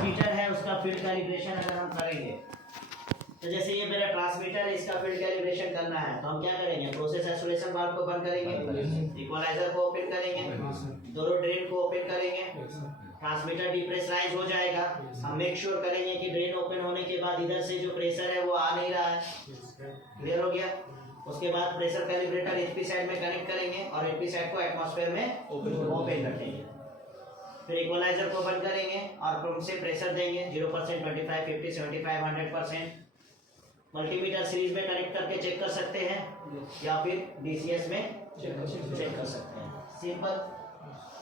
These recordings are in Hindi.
ट्रांसमीटर है उसका फील्ड कैलिब्रेशन अगर हम करेंगे, तो जैसे ये मेरा ट्रांसमीटर है, इसका फील्ड कैलिब्रेशन करना है, तो हम क्या करेंगे, प्रोसेस आइसोलेशन वाल्व को बंद करेंगे, इक्वलाइजर को ओपन करेंगे, दोनों ड्रेन को ओपन करेंगे, ट्रांसमीटर डिप्रेशराइज हो जाएगा। हम मेक श्योर करेंगे कि ड्रेन ओपन होने के बाद इधर से जो प्रेशर है वो आ नहीं रहा है। क्लियर हो गया। उसके बाद प्रेशर कैलिब्रेटर एचपी साइड में कनेक्ट करेंगे और एचपी साइड को एटमॉस्फेयर में ओपन रखेंगे। फिर इक्वलाइजर को बंद करेंगे और पंप से प्रेशर देंगे 0%, 25, 50, 75, 100%। मल्टीमीटर सीरीज में कनेक्ट करके चेक कर सकते हैं या फिर डीसीएस में चेक कर सकते हैं। सिंपल,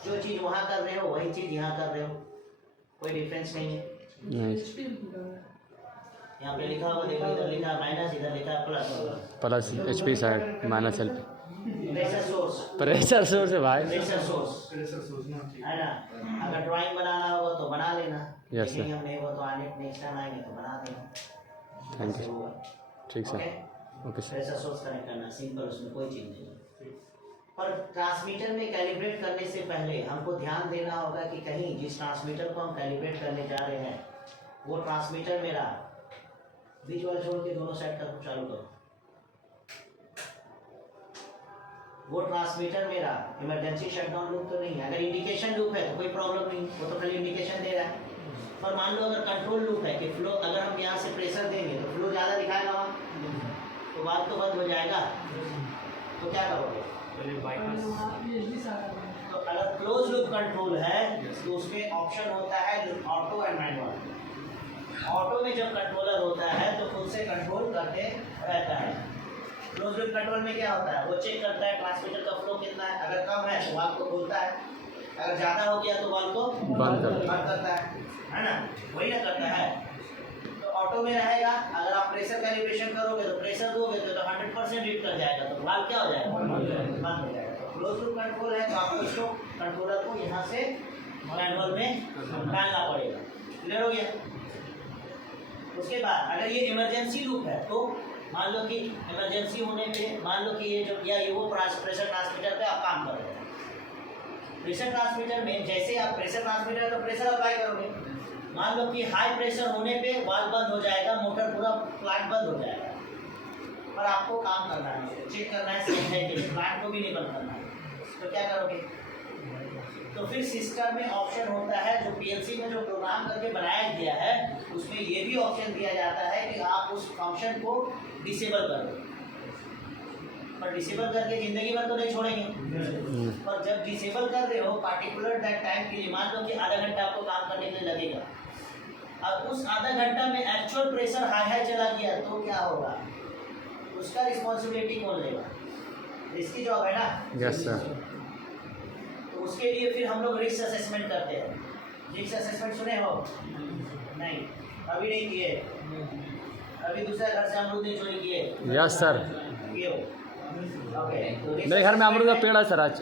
जो चीज वहां कर रहे हो वही चीज यहाँ कर रहे हो, कोई डिफरेंस नहीं है। यहाँ पे लिखा होगा, देखो इधर लिखा है माइनस, इधर लिखा है plus HP side minus L pressure source है भाई। प्रेशर सोर्स है ना। अगर ड्राइंग बनाना होगा तो बना लेना, यस सर। हम नहीं हो तो आने नेक्स्ट टाइम आएंगे तो बना देना। Thank you. ठीक sir. Okay sir. Pressure source connect करना सिंपल, उसमें कोई चीज नहीं है। पर ट्रांसमीटर में कैलिब्रेट करने से पहले हमको ध्यान देना होगा कि कहीं जिस ट्रांसमीटर को हम कैलिब्रेट करने जा रहे हैं वो ट्रांसमीटर मेरा बीच वाला छोड़ के दोनों साइड तक चालू करो। वो ट्रांसमीटर मेरा इमरजेंसी शटडाउन लूप तो नहीं है। अगर इंडिकेशन लूप है तो कोई प्रॉब्लम नहीं, वो तो खाली इंडिकेशन दे रहा है। पर मान लो अगर कंट्रोल लूप है कि फ्लो, अगर हम यहाँ से प्रेशर देंगे तो फ्लो ज़्यादा दिखाएगा वहाँ, तो बात तो बंद हो जाएगा। तो क्या करोगे? तो अगर क्लोज लूप कंट्रोल है तो उसमें ऑप्शन होता है ऑटो एंड मैनुअल। ऑटो में जब कंट्रोलर होता है तो खुद से कंट्रोल करते रहता है। क्लोज लूप कंट्रोल में क्या होता है, वो चेक करता है ट्रांसमीटर का फ्लो कितना है, अगर कम है तो वाल्व को खोलता है, अगर ज़्यादा हो गया तो वाल्व को बंद करता है ना, वही ना करता है। तो ऑटो में रहेगा, अगर आप प्रेशर कैलिब्रेशन करोगे तो प्रेशर दोगे तो 100% रीड कर जाएगा, तो वाल्व क्या हो जाएगा, बंद हो जाएगा। तो क्लोज लूप कंट्रोल है तो आपको इसको कंट्रोलर को यहाँ से मैनुअल में डालना पड़ेगा। क्लियर हो गया। उसके बाद अगर ये इमरजेंसी लूप है तो मान लो कि इमरजेंसी होने पे, मान लो कि ये जो या ये वो प्रेशर ट्रांसमीटर पे आप काम कर रहे हो। प्रेशर ट्रांसमीटर में जैसे आप प्रेशर ट्रांसमीटर तो प्रेशर अप्लाई करोगे, मान लो कि हाई प्रेशर होने पे वाल्व बंद हो जाएगा, मोटर पूरा प्लांट बंद हो जाएगा। पर आपको काम करना है, चेक करना है सही है कि प्लांट को भी नहीं बंद करना है, तो क्या करोगे? तो फिर सिस्टम में ऑप्शन होता है, जो पीएलसी में जो प्रोग्राम करके बनाया गया है उसमें ये भी ऑप्शन दिया जाता है कि आप उस फंक्शन को डिसेबल कर दो। पर डिसेबल करके जिंदगी भर तो नहीं छोड़ेंगे, पर जब डिसेबल कर रहे हो पार्टिकुलर दैट टाइम के लिए, मान लो कि आधा घंटा आपको काम करने के लिए लगेगा, अब उस आधा घंटा में एक्चुअल प्रेशर हाई चला गया तो क्या होगा, उसका रिस्पॉन्सिबिलिटी कौन लेगा? इसकी जॉब है ना। Yes sir. तो उसके लिए फिर हम लोग रिस्क असेसमेंट करते हैं। रिस्क असेसमेंट सुने हो? नहीं, अभी नहीं किए। अभी दूसरे घर से अमरूद नहीं चोरी किए? Yes sir. किए हो? ओके। तो मेरे घर में अमरूद का पेड़ है सर। आज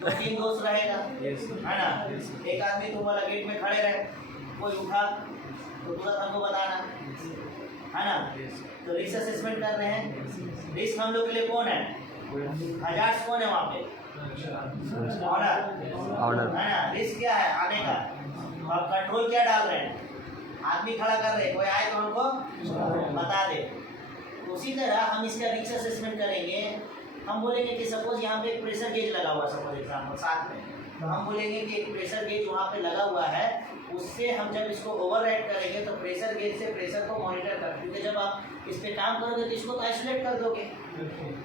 2-3 दोस्त रहेगा, है ना। एक आदमी तुम वाला गेट में खड़े रहे, कोई उठा तो तुरंत हमको बताना, है ना। तो रिस्क असेसमेंट कर रहे हैं। रिस्क हम लोग के लिए कौन है? हजार्ड्स कौन है वहाँ पे? ऑनर, है ना। रिस्क क्या है? आने का। तो आप कंट्रोल क्या डाल रहे हैं? आदमी खड़ा कर रहे हैं, कोई आए तो हमको बता दे। उसी तरह हम इसका रिस्क असेसमेंट करेंगे। हम बोलेंगे कि सपोज यहाँ पे एक प्रेशर गेज लगा हुआ, सपोज एग्जाम्पल साथ में, तो हम बोलेंगे कि एक प्रेशर गेज वहाँ पे लगा हुआ है, उससे हम जब इसको ओवरराइड करेंगे तो प्रेशर गेज से प्रेशर को मॉनिटर कर, क्योंकि जब आप इस पे काम करोगे तो इसको तो आइसोलेट कर दोगे,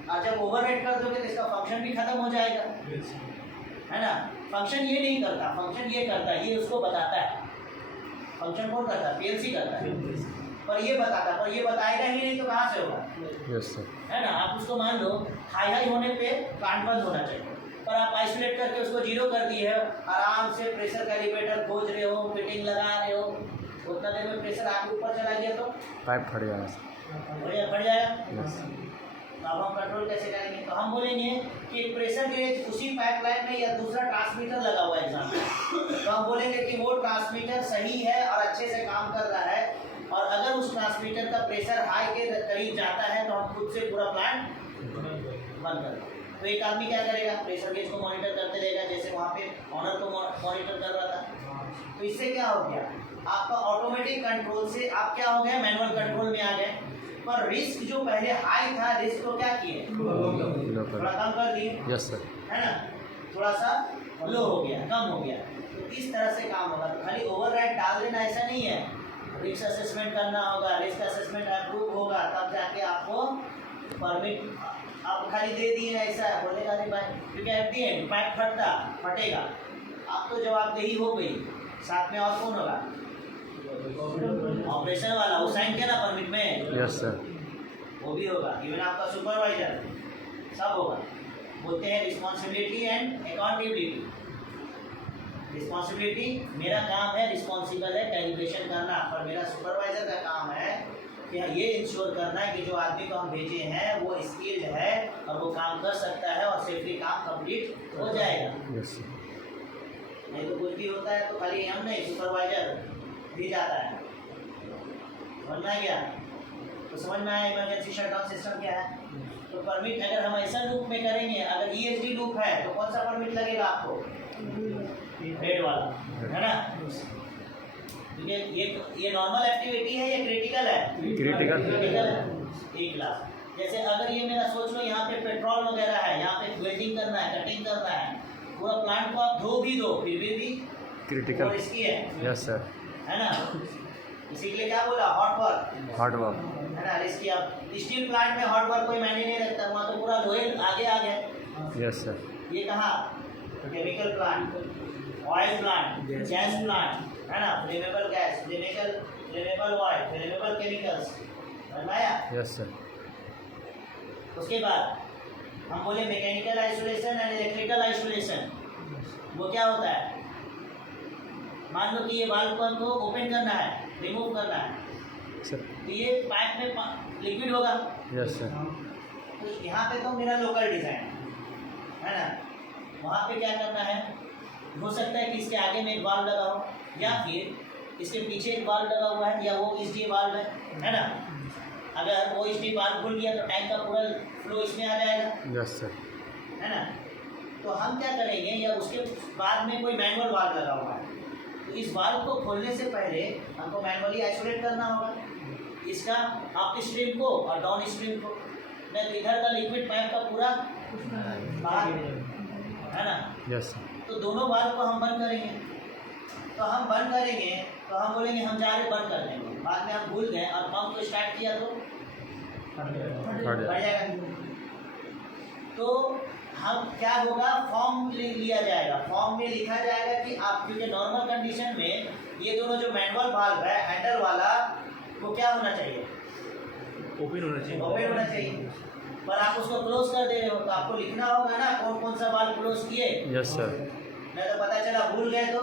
और जब ओवरराइड कर दोगे तो इसका फंक्शन भी खत्म हो जाएगा, है ना। फंक्शन ये नहीं करता, फंक्शन ये करता है, ये उसको बताता है। फंक्शन कौन करता है? पीएलसी करता है। पर ये बताता, पर ये बताएगा ही नहीं तो कहाँ से होगा? Yes sir. है ना। आप उसको मान लो हाई होने पे प्लांट बंद होना चाहिए, पर आप आइसोलेट करके उसको 0 कर दिए है, आराम से प्रेशर कैलिब्रेटर खोज रहे हो, फिटिंग लगा रहे हो, उतना देर में प्रेशर आगे ऊपर चला गया तो पाइप फट गया। बढ़ जाएगा। तो अब हम कंट्रोल कैसे करेंगे? तो हम बोलेंगे कि प्रेशर गेज उसी पाइपलाइन में या दूसरा ट्रांसमीटर लगा हुआ है एग्जाम में, तो हम बोलेंगे कि वो ट्रांसमीटर सही है और अच्छे से काम कर रहा है, और अगर उस ट्रांसमीटर का प्रेशर हाई के करीब जाता है तो हम खुद से पूरा प्लांट बंद कर देंगे। तो एक आदमी क्या करेगा? प्रेशर गेज को मॉनिटर करते रहेगा, जैसे वहाँ पे ऑनर को मॉनिटर कर रहा था। तो इससे क्या हो गया, आपका ऑटोमेटिक कंट्रोल से आप क्या हो गए, मैनुअल कंट्रोल में आ गए। पर रिस्क जो पहले हाई था, रिस्क को क्या किए, थोड़ा कम कर दिए, यस सर। है ना, थोड़ा सा लो हो गया, कम हो गया। तो इस तरह से काम होगा। तो खाली ओवरराइड डाल देना ऐसा नहीं है, रिस्क असेसमेंट करना होगा, रिस्क असेसमेंट अप्रूव होगा, तब जाके आपको परमिट। आप खाली दे दिए ऐसा बोलेगा नहीं भाई, क्योंकि एट दी एंड पाइप फटेगा, आप तो जवाबदेही हो गई, साथ में और कौन होगा, ऑपरेशन वाला, वो साइन किया ना परमिट में, यस सर। वो भी होगा, इवन आपका सुपरवाइजर, सब होगा। बोलते हैं रिस्पॉन्सिबिलिटी एंड अकाउंटेबिलिटी। रिस्पॉन्सिबिलिटी, मेरा काम है, रिस्पॉन्सिबल है कैलिब्रेशन करना, पर मेरा सुपरवाइजर का काम है कि ये इंश्योर करना है कि जो आदमी को हम भेजे हैं वो स्किल्ड है और वो काम कर सकता है और सेफली काम कंप्लीट हो जाएगा। Yes sir. नहीं तो कुछ भी होता है तो खाली हम नहीं, सुपरवाइजर भी जाता है। समझ में आ गया? तो समझ में आया इमरजेंसी शटडाउन सिस्टम क्या है। तो परमिट अगर हम ऐसा लूप में करेंगे, अगर EHD लूप है तो कौन सा परमिट लगेगा आपको, रेड वाला, है ना, क्योंकि ये नॉर्मल एक्टिविटी है, ये क्रिटिकल है, क्रिटिकल है। एक क्लास जैसे अगर ये मेरा सोच लो, यहाँ पे पेट्रोल वगैरह है, यहाँ पे वेल्डिंग करना है, कटिंग करना है, पूरा प्लांट को आप धो भी दो फिर भी क्रिटिकल इसकी है, यस सर। है ना। इसी के लिए क्या बोला, हॉट वर्क, हार्ड वर्क, है ना। इसकी अब स्टील प्लांट में हॉट वर्क कोई मायने नहीं रखता, वहाँ तो पूरा लोहे आगे आ गया। Yes sir. ये कहाँ, chemical plant, oil plant, gas plant, है ना, flammable gas, flammable oil, flammable chemicals, समझ में आया? Yes sir. उसके बाद हम बोले mechanical isolation and electrical isolation. वो क्या होता है, मान लो कि ये वाल्व को हमको ओपन करना है, रिमूव करना है, सर तो ये पाइप में लिक्विड होगा। Yes sir. तो यहाँ पे तो मेरा लोकल डिज़ाइन है ना, वहाँ पे क्या करना है, हो सकता है कि इसके आगे में एक वाल्व लगा हो, या फिर इसके पीछे एक वाल्व लगा हुआ है, या वो इसलिए वाल्व है ना। अगर वो इसलिए वाल्व खुल गया तो टैंक का पूरा फ्लो इसमें आ जाएगा, यस सर। है ना। तो हम क्या करेंगे, या उसके बाद में कोई मैनुअल वाल्व लगा हुआ है, तो इस वाल्व को खोलने से पहले हमको मैनुअली आइसोलेट करना होगा इसका अप स्ट्रीम को और डाउन स्ट्रीम को। नहीं तो इधर का लिक्विड पाइप का पूरा बाहर, है ना। Yes sir. तो दोनों वाल्व को हम बंद करेंगे। तो हम बंद करेंगे तो हम बोलेंगे हम जा रहे बंद कर देंगे, बाद में हम भूल गए और पंप को स्टार्ट किया तो बढ़ जाएगा। तो हम क्या होगा, फॉर्म लिया जाएगा, फॉर्म में लिखा जाएगा कि आप, क्योंकि नॉर्मल कंडीशन में ये दोनों जो मैनुअल वाल्व है हैंडल वाला, वो क्या होना चाहिए, ओपन होना चाहिए, ओपन होना चाहिए। पर आप उसको क्लोज कर दे रहे हो, तो आपको लिखना होगा ना कौन कौन सा वाल्व क्लोज किए। Yes sir. नहीं तो पता चला भूल गए तो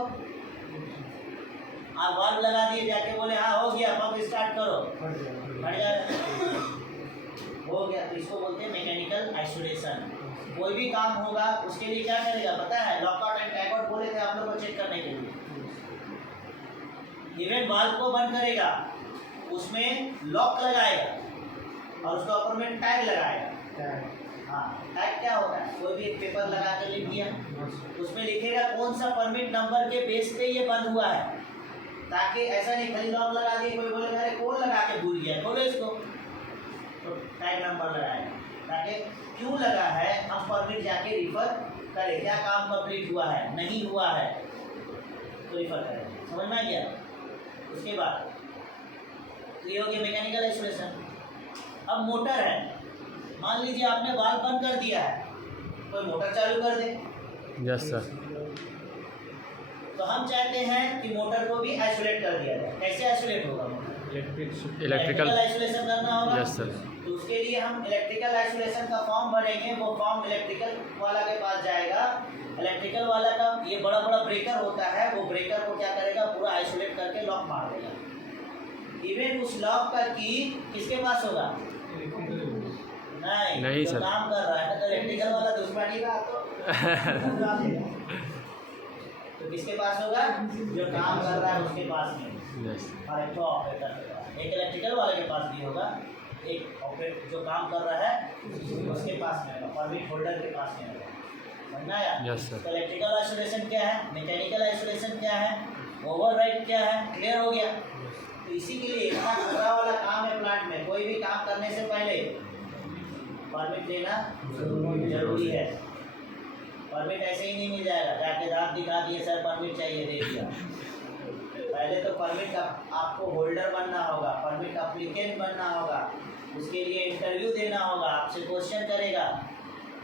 आप वाल्व लगा दिए, जाके बोले हाँ हो गया, पंप स्टार्ट करो, बढ़ जाएगा, हो गया। तो इसको बोलते हैं मैकेनिकल आइसोलेशन। कोई भी काम होगा उसके लिए क्या करेगा पता है, लॉकआउट एंड टैगआउट बोले थे आप लोग को चेक करने के लिए। इवेंट वाल्व को बंद करेगा, उसमें लॉक लगाएगा और उसके ऊपर में टैग लगाएगा। हाँ, टैग क्या होता है, कोई भी एक पेपर लगा कर लिख दिया, उसमें लिखेगा कौन सा परमिट नंबर के बेस पे ये बंद हुआ है, ताकि ऐसा नहीं खाली लॉक लगा दिए, कोई बोले अरे कौन लगा के भूल गया, खोलो इसको, तो टैग नंबर लगाएगा, ताकि क्यों लगा है हम परमिट जाके रिफर करें, क्या काम कंप्लीट हुआ है नहीं हुआ है तो रिफर करें। समझ में आ गया? उसके बाद तो ये हो गया मैकेनिकल आइसोलेशन। अब मोटर है, मान लीजिए आपने वाल्व बंद कर दिया है, कोई मोटर चालू कर दे। Yes sir. तो हम चाहते हैं कि मोटर को भी आइसोलेट कर दिया जाए। कैसे आइसोलेट होगा मोटर? इलेक्ट्रिकल आइसोलेशन करना होगा। Yes sir. तो उसके लिए हम इलेक्ट्रिकल आइसोलेशन का फॉर्म भरेंगे, वो फॉर्म इलेक्ट्रिकल वाला के पास जाएगा। इलेक्ट्रिकल वाला का ये बड़ा बड़ा ब्रेकर होता है, वो ब्रेकर को क्या करेगा, पूरा आइसोलेट करके लॉक मार देगा। इवन उस लॉक का की किसके पास होगा? नहीं सर, काम कर रहा है तो इलेक्ट्रिकल वाला दुश्मनी का तो किसके पास होगा? जो काम कर रहा है उसके पास में। यस। और एक तो ऑपरेटर के पास, एक इलेक्ट्रिकल वाले के पास भी होगा, एक ऑपरेटर जो काम कर रहा है उसके पास में होगा, परमिट होल्डर के पास में होगा। समझना आया? Yes sir. तो इलेक्ट्रिकल आइसोलेशन क्या है, मैकेनिकल आइसोलेशन क्या है, ओवरराइड क्या है, क्लियर हो गया। तो इसी के लिए इतना खतरा वाला काम है प्लांट में, कोई भी काम करने से पहले परमिट लेना जरूरी है। परमिट ऐसे ही नहीं मिल जाएगा, जाके दांत दिखा दिए सर परमिट चाहिए, दे दिया। पहले तो परमिट का आपको होल्डर बनना होगा, परमिट अप्लीकेंट बनना होगा, उसके लिए इंटरव्यू देना होगा, आपसे क्वेश्चन करेगा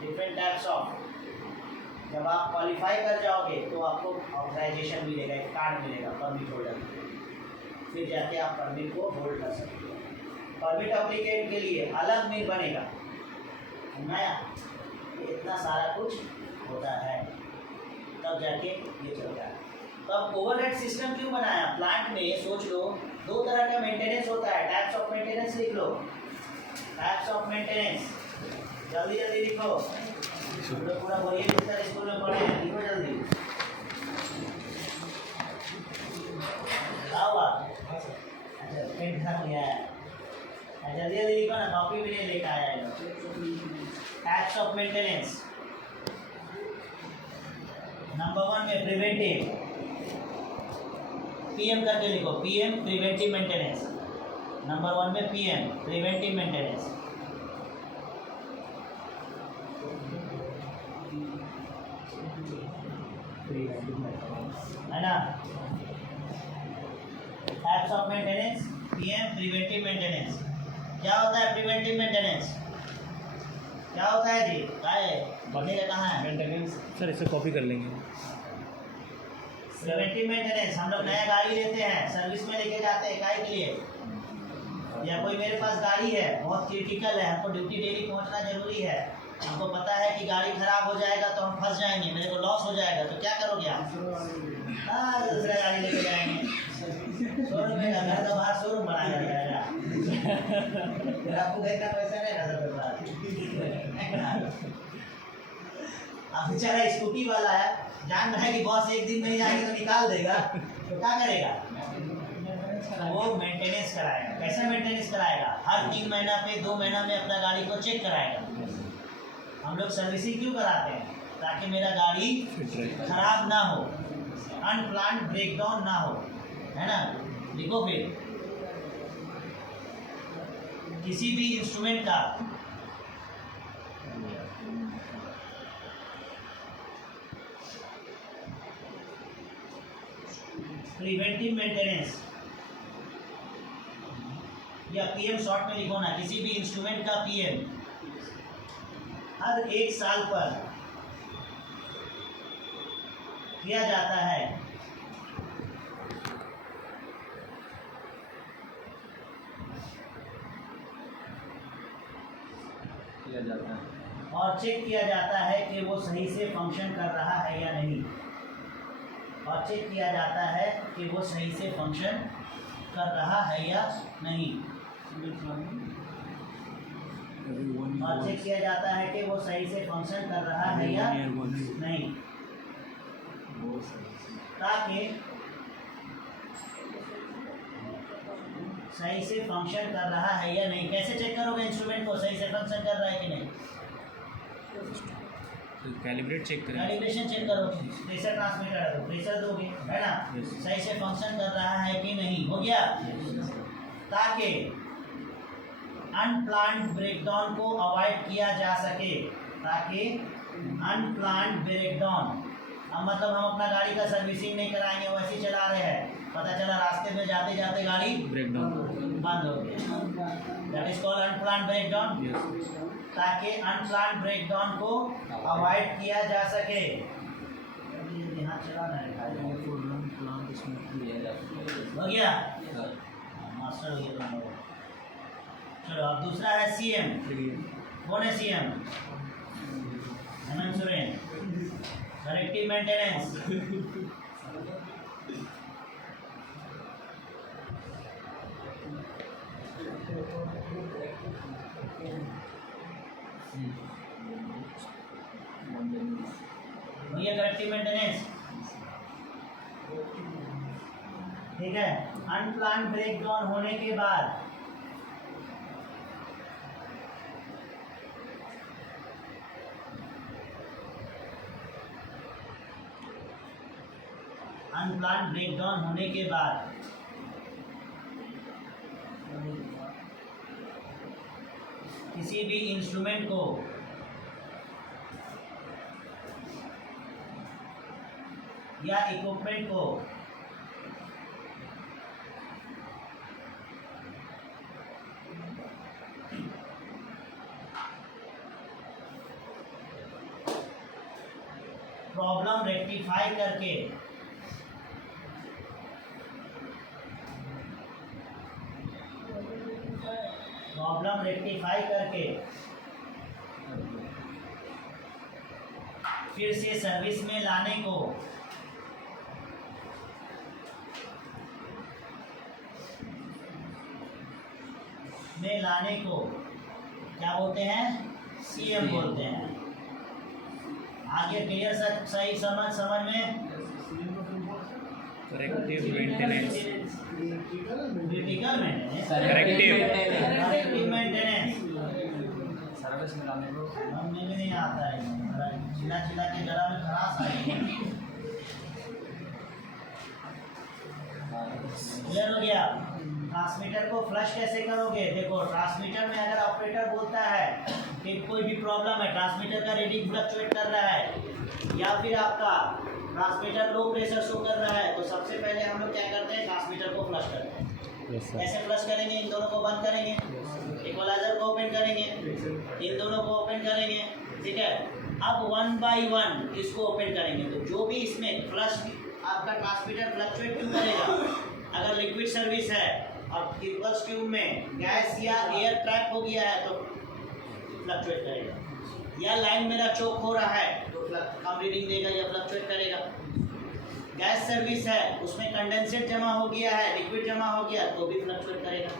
डिफरेंट टाइप्स ऑफ। जब आप क्वालिफाई कर जाओगे तो आपको ऑथराइजेशन मिलेगा, एक कार्ड मिलेगा परमिट होल्डर, फिर जाके आप परमिट को होल्ड कर सकते हो। परमिट अप्लीकेंट के लिए अलग मिल बनेगा, नया, इतना सारा कुछ होता है, तब जाके ये चलता है। तो अब ओवरहेड सिस्टम क्यों बनाया प्लांट में? सोच लो, दो तरह का मेंटेनेंस होता है। टाइप्स ऑफ मेंटेनेंस लिख लो, टाइप्स ऑफ मेंटेनेंस, जल्दी जल्दी लिखो। हम लोग पूरा वही स्कूल में पढ़े हैं, लिखो जल्दी। क्या हुआ? अच्छा पेन खा लिया है, जल्दी जल्दी लिखो ना, कॉपी भी नहीं लेकर आया है। टाइप्स ऑफ मेंटेनेंस, नंबर 1 में प्रिवेंटिव, पीएम करके लिखो, पीएम प्रिवेंटिव मेंटेनेंस। नंबर 1 में पीएम प्रिवेंटिव मेंटेनेंस। है ना? Types of maintenance, PM preventive maintenance. क्या होता है प्रिवेंटिव मेंटेनेंस? क्या होता है जी? क्या है बढ़ने का? कहाँ है मेंटेनेंस? सर इसे कॉपी कर लेंगे। प्रिवेंटिव मेंटेनेंस, हम लोग नया गाड़ी लेते हैं, सर्विस में लेके जाते हैं, काय के लिए? या कोई मेरे पास गाड़ी है, बहुत क्रिटिकल है, हमको ड्यूटी डेली पहुंचना जरूरी है, हमको पता है कि गाड़ी खराब हो जाएगा तो हम फंस जाएंगे, मेरे को लॉस हो जाएगा, तो क्या करोगे आप? दूसरा गाड़ी लेके जाएंगे, शोरूम में, घर का बाहर शोरूम बनाया जाएगा। आपको देखना पैसा नहीं ना अब बेचारा स्कूटी वाला है, जान रहा है कि बॉस एक दिन नहीं जाएंगे तो निकाल देगा, तो क्या करेगा? वो मेंटेनेंस कराएगा। कैसा मेंटेनेंस कराएगा? हर 3 महीना पे 2 महीना में अपना गाड़ी को चेक कराएगा। हम लोग सर्विसिंग क्यों कराते हैं? ताकि मेरा गाड़ी खराब ना हो, अनप्लान्ड ब्रेकडाउन ना हो, है ना? लिखो फिर, किसी भी इंस्ट्रूमेंट का प्रिवेंटिव मेंटेनेंस, या पीएम शॉर्ट में लिखो ना, किसी भी इंस्ट्रूमेंट का पीएम हर 1 साल पर किया जाता है। और चेक किया जाता है कि वो सही से फंक्शन कर रहा है या नहीं, और चेक किया जाता है कि वो सही से फंक्शन कर रहा है या नहीं, और चेक किया जाता है कि वो सही से फंक्शन कर रहा है या नहीं, ताकि सही से फंक्शन कर रहा है या नहीं। कैसे चेक करोगे इंस्ट्रूमेंट को सही से फंक्शन कर रहा है कि नहीं? कैलिब्रेट चेक करें, कैलिब्रेशन चेक करो, प्रेशर ट्रांसमीटर है तो प्रेशर दोगे, है ना? सही से फंक्शन कर रहा है कि नहीं, हो गया। ताकि अनप्लान्ड ब्रेकडाउन को अवॉइड किया जा सके, ताकि अनप्लान्ड ब्रेकडाउन, अब मतलब हम अपना गाड़ी का सर्विसिंग नहीं कराएंगे, वैसे ही चला रहे हैं, पता चला रास्ते में जाते जाते गाड़ी ब्रेकडाउन बंद हो गया, that is called unplanned breakdown. ताकि अनप्लान्ड ब्रेकडाउन को अवॉइड किया जा सके। यहाँ चलाना है, हो गया मास्टर, हो गया। चलो अब दूसरा है सीएम। कौन है CM? Hemant Soren. Corrective maintenance, भैया करेक्टिव मेंटेनेंस, ठीक है। अनप्लान्ड ब्रेकडाउन होने के बाद अनप्लान्ड ब्रेकडाउन होने के बाद किसी भी इंस्ट्रूमेंट को या इक्विपमेंट को प्रॉब्लम रेक्टिफाई करके फिर से सर्विस में लाने को क्या बोलते हैं? सीएम बोलते हैं। आगे क्लियर? सही समझ में? Corrective maintenance, critical maintenance, corrective maintenance service में लाने को हमें भी नहीं आता है, चिल्ला के गला में खराश आएगी। क्लियर हो गया? ट्रांसमीटर को फ्लश कैसे करोगे? देखो, ट्रांसमीटर में अगर ऑपरेटर बोलता है कि कोई भी प्रॉब्लम है, ट्रांसमीटर का रीडिंग फ्लक्चुएट कर रहा है या फिर आपका ट्रांसमीटर लो प्रेशर शो कर रहा है, तो सबसे पहले हम लोग क्या करते हैं? ट्रांसमीटर को फ्लश करते हैं। कैसे फ्लश करेंगे? इन दोनों को बंद करेंगे, इक्वलाइजर को ओपन करेंगे, इन दोनों को ओपन करेंगे, ठीक है। अब 1 बाई 1 इसको ओपन करेंगे, तो जो भी इसमें फ्लश आपका ट्रांसमीटर फ्लक्चुएट क्यों करेगा? अगर लिक्विड सर्विस है और इक्वल्स ट्यूब में गैस या एयर ट्रैप हो गया है तो फ्लक्चुएट करेगा, या लाइन मेरा चोक हो रहा है तो कम रीडिंग देगा या फ्लक्चुएट करेगा। गैस सर्विस है, उसमें कंडेंसेट जमा हो गया है, लिक्विड जमा हो गया तो भी फ्लक्चुएट करेगा।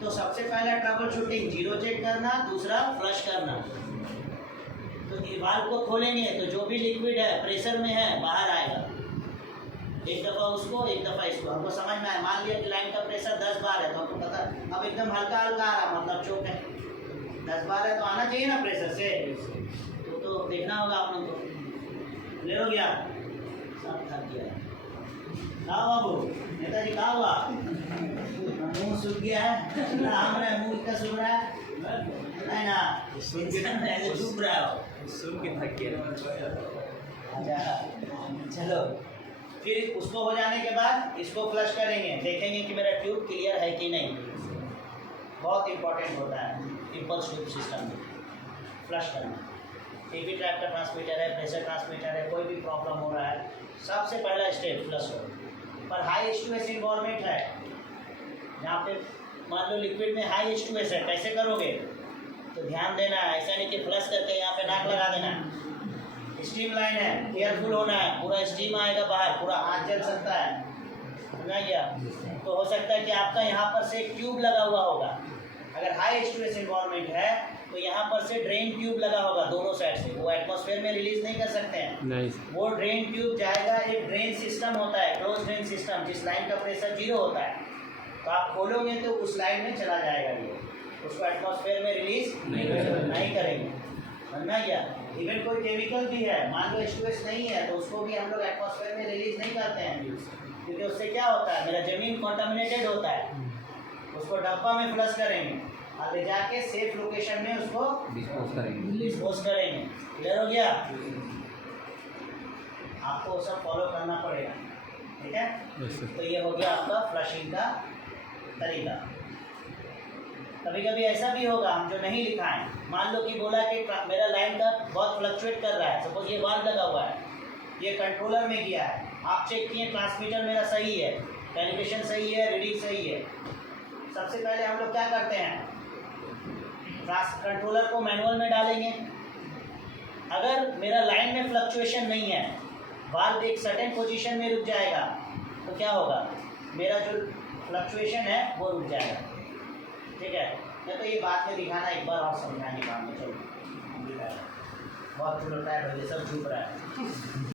तो सबसे पहला ट्रबल शूटिंग, जीरो चेक करना, दूसरा फ्लश करना। तो ये वाल्व को खोलेंगे तो जो भी लिक्विड है प्रेशर में है बाहर आएगा, एक दफ़ा उसको एक दफ़ा इसको। हमको समझ में आया, मान लिया कि लाइन का प्रेशर 10 बार है तो हमको पता अब एकदम हल्का हल्का आ रहा, मतलब चोक है। 10 बार है तो आना चाहिए ना प्रेशर से, तो देखना होगा आप लोग को। ले लो गया सब थक गया। कहा बाबू नेताजी, कहा हुआ? मुँह सूख गया है, हमारा मुँह इतना सूख रहा है नहीं ना, चुप रहा हो, सुन के थक गया। अच्छा चलो, फिर उसको हो जाने के बाद इसको फ्लश करेंगे, देखेंगे कि मेरा ट्यूब क्लियर है कि नहीं। बहुत इंपॉर्टेंट होता है इम्पल्स ट्यूब सिस्टम में फ्लश करना। टीवी ट्रैप का ट्रांसमीटर है, प्रेशर ट्रांसमीटर है, कोई भी प्रॉब्लम हो रहा है, सबसे पहला स्टेप फ्लश हो। पर हाई H2S इन्वॉल्वमेंट है, यहाँ पे मान लो लिक्विड में हाई H2S है, कैसे करोगे? तो ध्यान देना है, ऐसा नहीं कि फ्लश करके यहाँ पे नाक लगा देना है। स्टीम लाइन है, केयरफुल होना है, पूरा स्टीम आएगा बाहर, पूरा हाथ जल सकता है, समझा गया? तो हो सकता है कि आपका यहाँ पर से एक ट्यूब लगा हुआ होगा। अगर हाई H2S इन्वॉल्वमेंट है तो यहाँ पर से ड्रेन ट्यूब लगा होगा दोनों साइड से, वो एटमॉस्फेयर में रिलीज नहीं कर सकते हैं। नहीं। वो ड्रेन ट्यूब जाएगा, एक ड्रेन सिस्टम होता है, क्लोज ड्रेन सिस्टम, जिस लाइन का प्रेशर 0 होता है, तो आप खोलोगे तो उस लाइन में चला जाएगा, ये उसको एटमॉस्फेयर में रिलीज नहीं करेंगे, समझना गया? इवन कोई केमिकल भी है, मान लो H2S नहीं है तो उसको भी हम लोग एटमॉस्फेयर में रिलीज नहीं करते हैं, क्योंकि उससे क्या होता है, मेरा ज़मीन कॉन्टामिनेटेड होता है। उसको डब्बा में फ्लश करेंगे और ले जाके सेफ लोकेशन में उसको डिस्पोज करेंगे। क्लियर हो गया? आपको सब फॉलो करना पड़ेगा, ठीक है? तो ये हो गया आपका फ्लशिंग का तरीका। कभी कभी ऐसा भी होगा, हम जो नहीं लिखा है, मान लो कि बोला कि मेरा लाइन का बहुत फ्लक्चुएट कर रहा है, सपोज ये वाल्व लगा हुआ है, ये कंट्रोलर में गया है, आप चेक किए ट्रांसमीटर मेरा सही है, कैलिब्रेशन सही है, रीडिंग सही है। सबसे पहले हम लोग क्या करते हैं, कंट्रोलर को मैनुअल में डालेंगे। अगर मेरा लाइन में फ्लक्चुएशन नहीं है, वाल्व एक सर्टेन पोजीशन में रुक जाएगा, तो क्या होगा, मेरा जो फ्लक्चुएशन है वो रुक जाएगा, ठीक है? मैं तो ये बात में दिखाना एक बार और समझाने का, चलो बहुत टाइम हो गया, सब चुप रहा है।